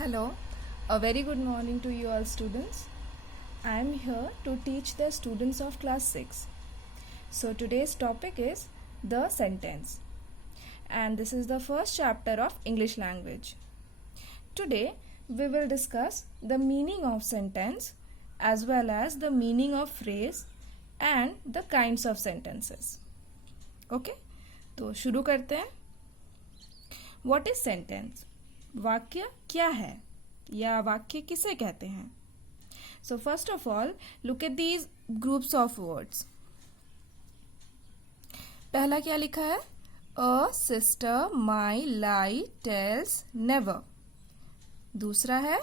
Hello, a very good morning to you all students. I am here to teach the students of class 6. So today's topic is the sentence, and this is the first chapter of English language. Today we will discuss the meaning of sentence as well as the meaning of phrase and the kinds of sentences. Okay? तो शुरू करते हैं. What is sentence? वाक्य क्या है या वाक्य किसे कहते हैं? So first of all, look at these groups of words. पहला क्या लिखा है? A sister my lie tells never. दूसरा है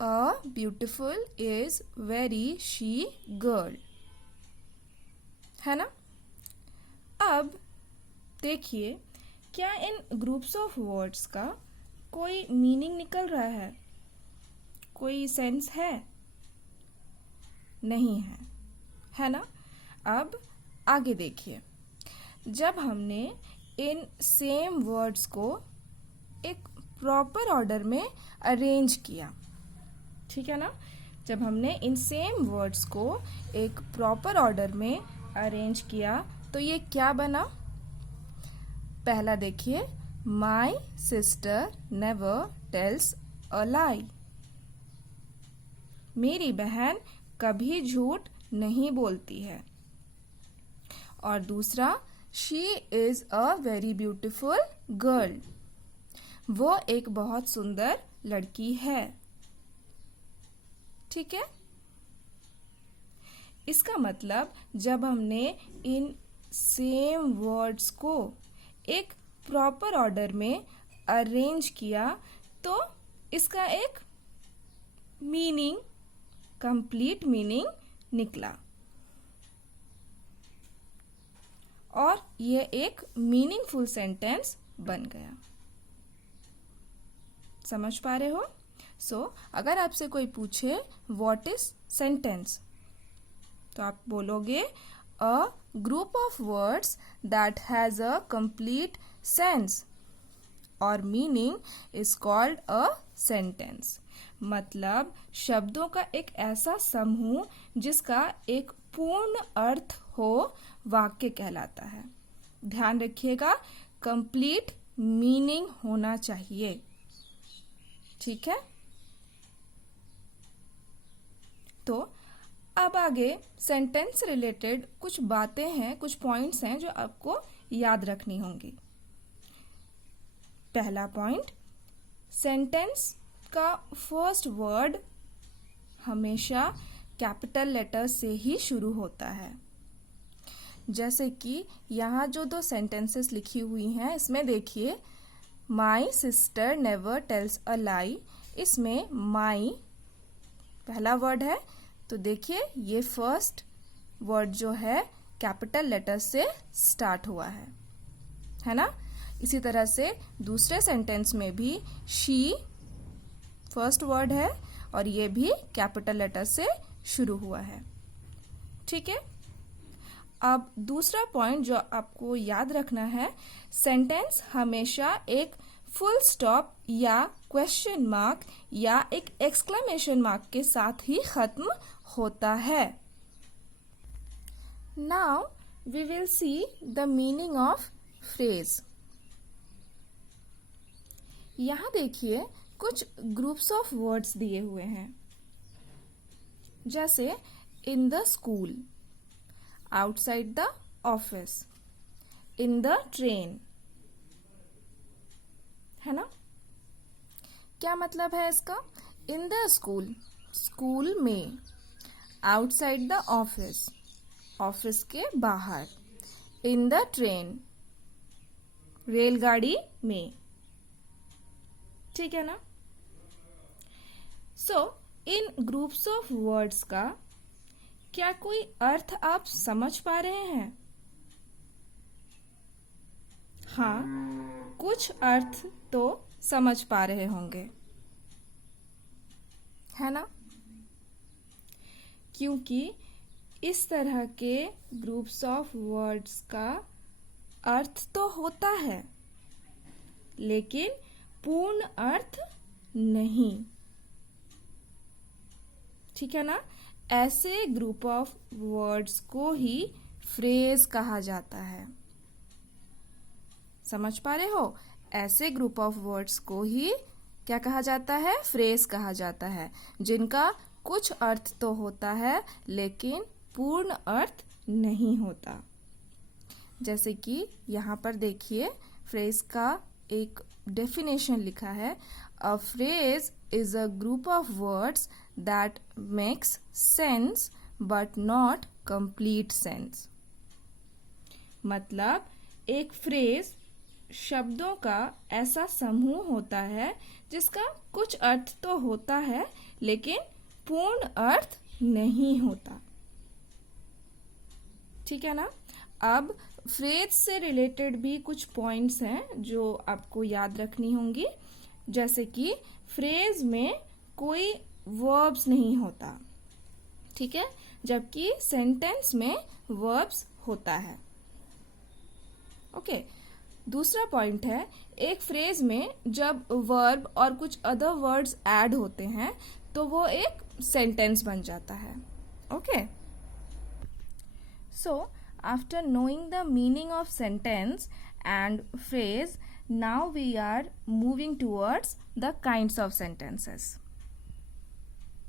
A beautiful is very she girl. है ना? अब देखिए क्या इन ग्रुप्स ऑफ वर्ड्स का कोई मीनिंग निकल रहा है? कोई सेंस है? नहीं है, है ना? अब आगे देखिए, जब हमने इन सेम वर्ड्स को एक प्रॉपर ऑर्डर में अरेंज किया, ठीक है ना? जब हमने इन सेम वर्ड्स को एक प्रॉपर ऑर्डर में अरेंज किया तो ये क्या बना? पहला देखिए, My sister never tells a lie. मेरी बहन कभी झूठ नहीं बोलती है. और दूसरा, She is a very beautiful girl. वो एक बहुत सुंदर लड़की है. ठीक है? इसका मतलब जब हमने इन सेम वर्ड्स को एक प्रॉपर ऑर्डर में अरेंज किया तो इसका एक मीनिंग, कंप्लीट मीनिंग निकला और ये एक मीनिंगफुल सेंटेंस बन गया. समझ पा रहे हो? सो अगर आपसे कोई पूछे व्हाट इज सेंटेंस तो आप बोलोगे a group of words that has a complete sense or meaning is called a sentence. मतलब शब्दों का एक ऐसा समूह जिसका एक पूर्ण अर्थ हो वाक्य कहलाता है. ध्यान रखिएगा, कंप्लीट मीनिंग होना चाहिए. ठीक है? तो अब आगे सेंटेंस रिलेटेड कुछ बातें हैं, कुछ पॉइंट्स हैं जो आपको याद रखनी होंगी. पहला पॉइंट, सेंटेंस का फर्स्ट वर्ड हमेशा कैपिटल लेटर से ही शुरू होता है. जैसे कि यहाँ जो दो सेंटेंसेस लिखी हुई हैं इसमें देखिए, my sister never tells a lie. इसमें माई पहला वर्ड है तो देखिए ये फर्स्ट वर्ड जो है कैपिटल लेटर से स्टार्ट हुआ है ना? इसी तरह से दूसरे सेंटेंस में भी शी फर्स्ट वर्ड है और ये भी कैपिटल लेटर से शुरू हुआ है. ठीक है? अब दूसरा पॉइंट जो आपको याद रखना है, सेंटेंस हमेशा एक फुल स्टॉप या क्वेश्चन मार्क या एक एक्सक्लेमेशन मार्क के साथ ही खत्म होता है. Now we will see the meaning of phrase. यहाँ देखिए कुछ ग्रुप्स ऑफ वर्ड्स दिए हुए हैं, जैसे in the school, outside the office, in the train. है ना? क्या मतलब है इसका? इन द स्कूल, स्कूल में, आउटसाइड द ऑफिस, ऑफिस के बाहर, इन द ट्रेन, रेलगाड़ी में. ठीक है ना? सो इन ग्रुप्स ऑफ वर्ड्स का क्या कोई अर्थ आप समझ पा रहे हैं? हाँ, कुछ अर्थ तो समझ पा रहे होंगे, है ना? क्योंकि इस तरह के ग्रुप्स ऑफ वर्ड्स का अर्थ तो होता है लेकिन पूर्ण अर्थ नहीं. ठीक है ना। ऐसे ग्रुप ऑफ वर्ड्स को ही फ्रेज कहा जाता है। समझ पा रहे हो? ऐसे ग्रुप ऑफ वर्ड्स को ही क्या कहा जाता है? फ्रेज कहा जाता है, जिनका कुछ अर्थ तो होता है लेकिन पूर्ण अर्थ नहीं होता। जैसे कि यहाँ पर देखिए, फ्रेज का एक डेफिनेशन लिखा है, a phrase is a group of words that makes sense but not complete sense. मतलब एक फ्रेज शब्दों का ऐसा समूह होता है जिसका कुछ अर्थ तो होता है लेकिन पूर्ण अर्थ नहीं होता। ठीक है ना। अब फ्रेज से रिलेटेड भी कुछ पॉइंट्स हैं जो आपको याद रखनी होंगी। जैसे कि फ्रेज में कोई वर्ब्स नहीं होता, ठीक है, जबकि सेंटेंस में वर्ब्स होता है। ओके। दूसरा पॉइंट है, एक फ्रेज में जब वर्ब और कुछ अदर वर्ड्स ऐड होते हैं तो वो एक सेंटेंस बन जाता है। Okay. So after knowing the meaning of sentence and phrase, now we are moving towards the kinds of sentences.